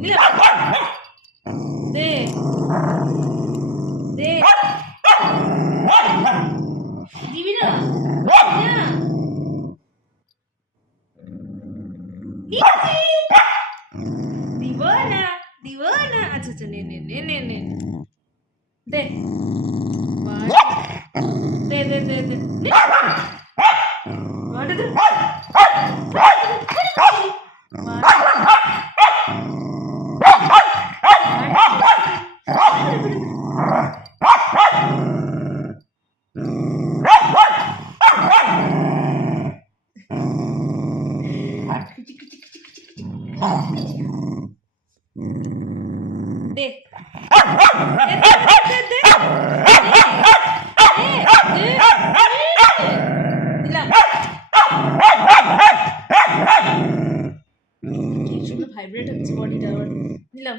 নিলাম দে দে দিবি না দিব না দিব না আচ্ছা আচ্ছা নে নে নে নে নে দে দে দে দে দে দে ভাইব্রেট হচ্ছে বডিটা আবার নিলাম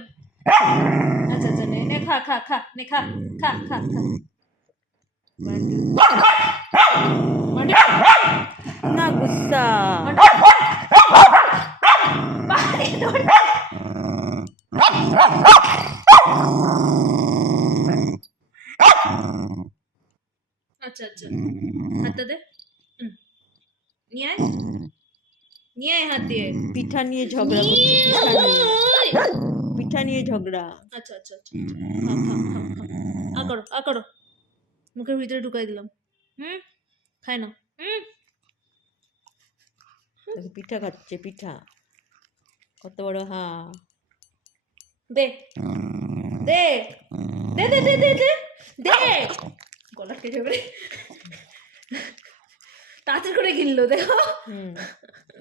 আচ্ছা আচ্ছা নে নে খা খা খা নে খা খা খা খা না গুসা আচ্ছা আচ্ছা হাতটা দে নিয়ে আয় নিয়ে আয় হাত দিয়ে পিঠা নিয়ে ঝগড়া করছে পিঠা নিয়ে ঝগড়া আচ্ছা আচ্ছা আচ্ছা খা খা খা খা আ করো আ করো মুখের ভিতরে ঢুকাই দিলাম খাই না পিঠা খাচ্ছে পিঠা কত বড় হা দে দে দে দে দে দে দে দে গলা কেটে যাবে তাড়াতাড়ি করে গিললো দেখো